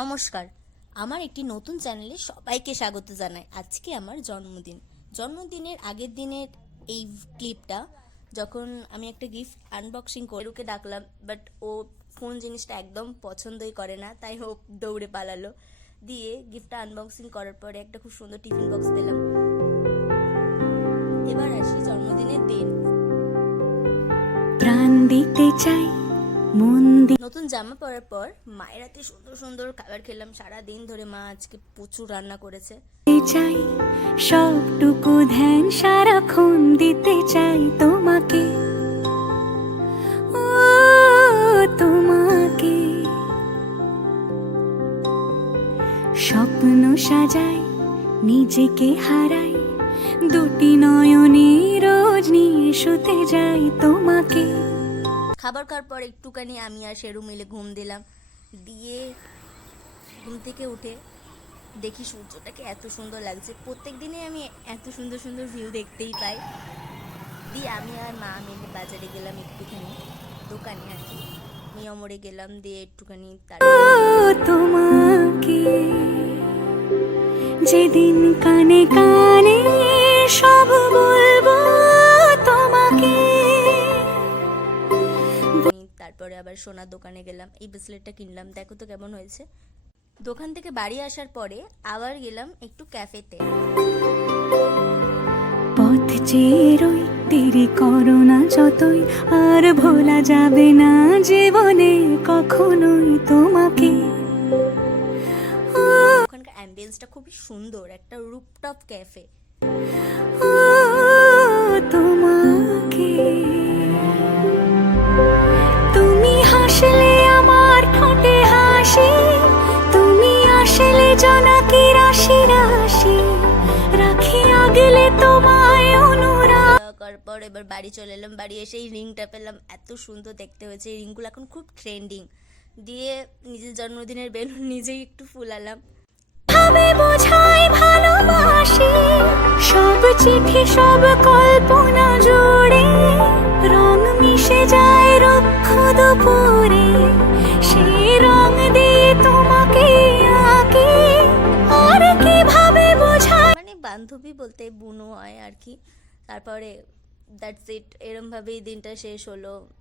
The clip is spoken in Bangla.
নমস্কার, আমার একটি নতুন চ্যানেলে সবাইকে স্বাগত জানাই। আজকে আমার জন্মদিনের আগের দিনের এই ক্লিপটা, যখন আমি একটা গিফট আনবক্সিং করে ওকে ডাকলাম, বাট ও ফোন জিনিসটা একদম পছন্দই করে না, তাই ও দৌড়ে পালালো। দিয়ে গিফটটা আনবক্সিং করার পরে একটা খুব সুন্দর টিফিন বক্স পেলাম। এবার আসি জন্মদিনের দিন। প্রাণ দিতে চাই, নতুন জামা পরার পর মায়ের হাতে সুন্দর সুন্দর খাবার খেলাম। সারা দিন ধরে মা আজকে প্রচুর রান্না করেছে। চাই সবটুকু ধ্যান সারাক্ষণ দিতে চাই তোমাকে, ও তোমাকে। স্বপ্ন সাজাই, নিজেকে হারাই, দুটি নয়নে রোজ নিয়ে শুতে যাই তোমাকে। খাবার খাওয়ার পর একটুখানি আমি আর শেরু মিলে ঘুম দিলাম। দিয়ে ঘুম থেকে উঠে দেখি সূর্যটাকে এত সুন্দর লাগছে। প্রত্যেক দিনে আমি এত সুন্দর সুন্দর ভিউ দেখতেই পাই। দিয়ে আমি আর মা মিলে বাজারে গেলাম, একটুখানি দোকানে আর কি নিয়মরে গেলাম। দিয়ে একটুখানি তোমাকে যেদিন কানে কানে সব বলবো তোমাকে। তারপরে আবার সোনার দোকানে গেলাম, এই ব্রেসলেটটা কিনলাম, দেখো তো কেমন হয়েছে। দোকান থেকে বাড়ি আসার পরে আবার গেলাম একটু ক্যাফেতে। পথ চেয়ে রই, দেরি করো না যতই, আর ভোলা যাবে না জীবনে কখনোই তোমাকে। ওখানকার অ্যাম্বিয়েন্সটা খুবই সুন্দর, একটা রুফটপ ক্যাফে। ও তোমাকে, তুমি হাসলে আমার ঠোঁটে হাসি, তুমি আসলে জোনাকি রাশি রাশি, রাখি আগলে তোমায় অনুরাগ। তারপর এবার বাড়ি চলে এলাম। বাড়ি এসে এই রিংটা পেলাম, এত সুন্দর দেখতে হয়েছে। এই রিংগুলো এখন খুব ট্রেন্ডিং। দিয়ে নিজের জন্মদিনের বেলুন নিজেই একটু ফুলালাম। ভাবে বোঝাই ভালোবাসি, সব চিঠি সব কল্পনা জুড়ে, রং মিশে যায় রুক্ষ দুপুরে, সেই রং দিয়ে তোমাকে আঁকি। আর কিভাবে বোঝাই, মানে বান্ধবী বলতে বুনো হয় আর কি। তারপরে দ্যাটস ইট, এরমভাবেই দিনটা শেষ হলো।